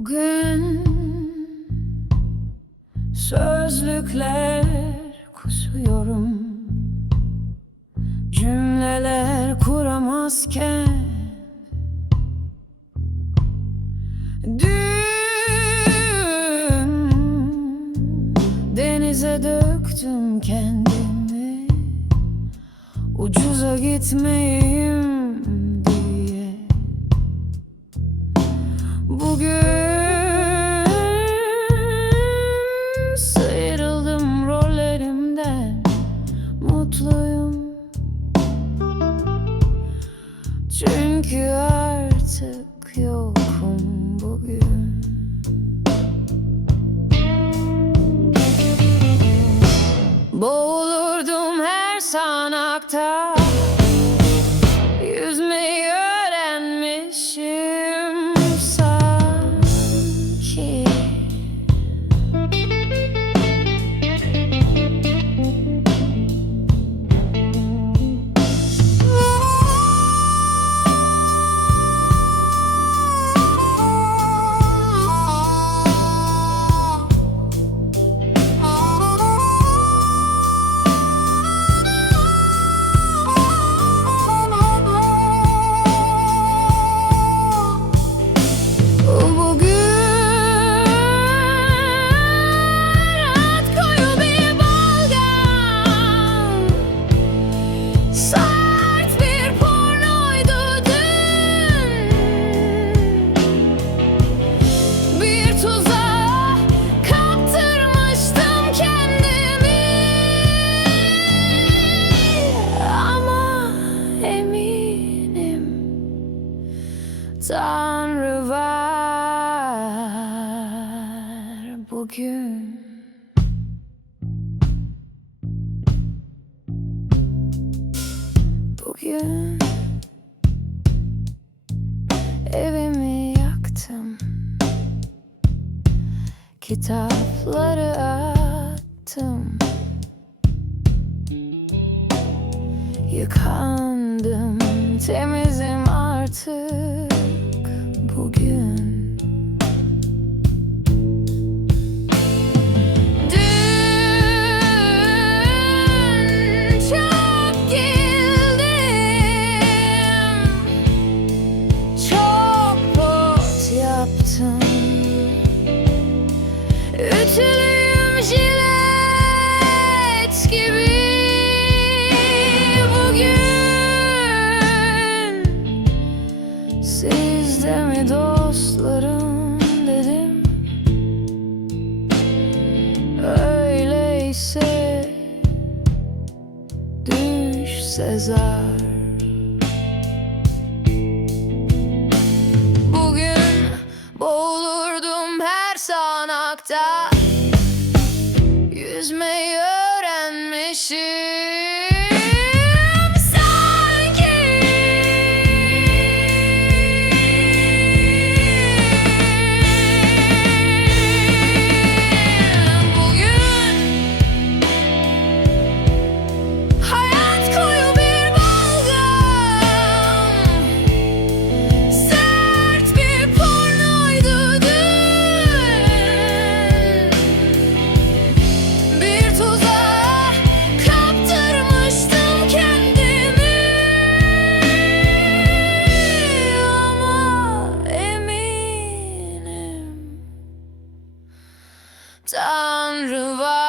Bugün sözlükler kusuyorum. Cümleler kuramazken Dün denize döktüm kendimi. Ucuza gitmeyeyim Çünkü artık yokum bugün Tanrı var bugün Bugün evimi yaktım. Kitapları attım. Yıkandım temizim artık Ütülüyüm jilet gibi. Bugün Siz de dostlarım dedim. Öyleyse düş Sezar Sokakta yüzmeyi öğrenmişim. of all